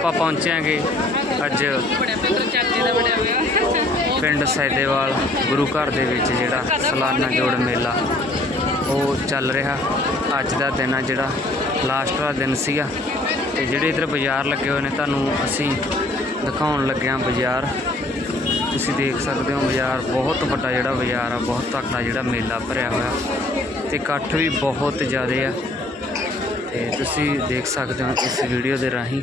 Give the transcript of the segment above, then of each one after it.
ਆਪਾਂ ਪਹੁੰਚਾਂਗੇ ਅੱਜ ਪਿੰਡ ਚਾਚੇ ਸੈਦੇਵਾਲ, ਗੁਰੂ ਘਰ ਦੇ ਵਿੱਚ ਜਿਹੜਾ ਸਲਾਨਾ ਜੋੜ ਮੇਲਾ, ਉਹ ਚੱਲ ਰਿਹਾ। ਅੱਜ ਦਾ ਦਿਨ ਆ ਜਿਹੜਾ ਲਾਸਟ ਦਾ ਦਿਨ ਸੀਗਾ। ਤੇ ਜਿਹੜੇ ਇਧਰ ਬਾਜ਼ਾਰ ਲੱਗੇ ਹੋਏ ਨੇ, ਤੁਹਾਨੂੰ ਅਸੀਂ ਦਿਖਾਉਣ ਲੱਗਿਆ ਬਾਜ਼ਾਰ। ਤੁਸੀਂ ਦੇਖ ਸਕਦੇ ਹੋ ਬਾਜ਼ਾਰ, ਬਹੁਤ ਵੱਡਾ ਜਿਹੜਾ ਬਾਜ਼ਾਰ ਆ, ਬਹੁਤ ਤਕੜਾ ਜਿਹੜਾ ਮੇਲਾ ਭਰਿਆ ਹੋਇਆ। ਤੇ ਇਕੱਠ ਵੀ ਬਹੁਤ ਜ਼ਿਆਦਾ ਆ। ਤੇ ਤੁਸੀਂ ਦੇਖ ਸਕਦੇ ਹੋ ਇਸ ਵੀਡੀਓ ਦੇ ਰਾਹੀਂ।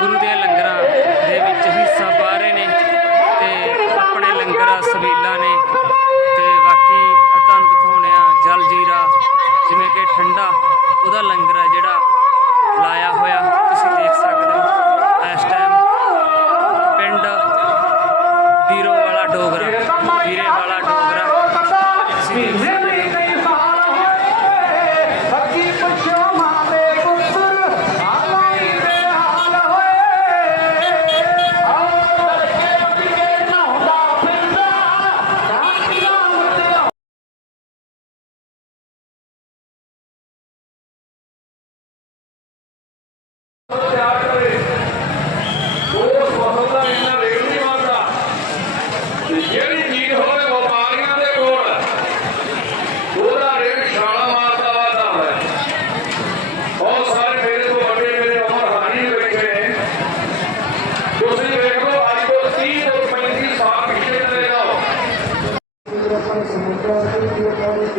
ਗੁਰੂ ਦੇ ਲੰਗਰਾਂ ਦੇ ਵਿੱਚ ਹਿੱਸਾ ਪਾ ਰਹੇ ਨੇ ਤੇ ਆਪਣੇ ਲੰਗਰ ਸਬੀਲਾਂ ਨੇ ਤੇ ਬਾਕੀ ਤੁਹਾਨੂੰ ਦਿਖਾਉਣੇ ਆ ਜਲ ਜੀਰਾ, ਜਿਵੇਂ ਕਿ ਠੰਡਾ ਉਹਦਾ ਲੰਗਰ ਆ ਜਿਹੜਾ ਲਾਇਆ ਹੋਇਆ, ਤੁਸੀਂ ਦੇਖ ਸਕਦੇ ਹੋ। ਇਸ ਟਾਈਮ ਪਿੰਡ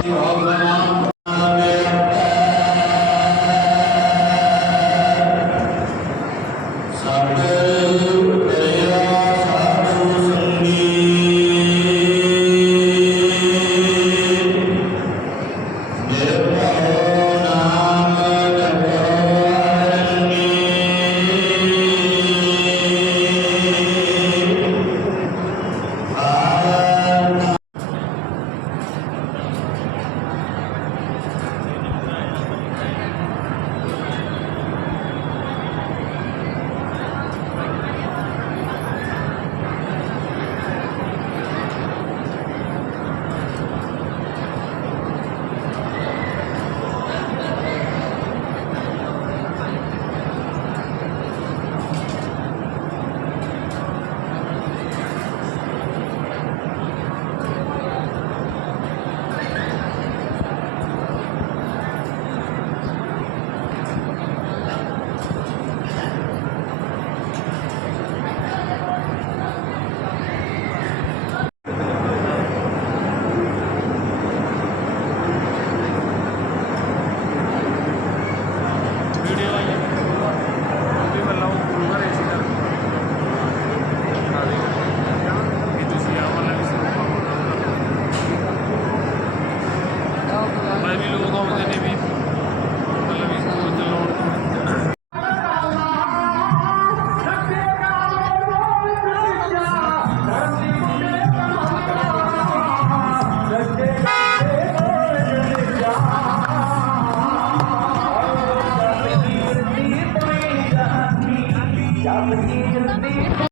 Allah'a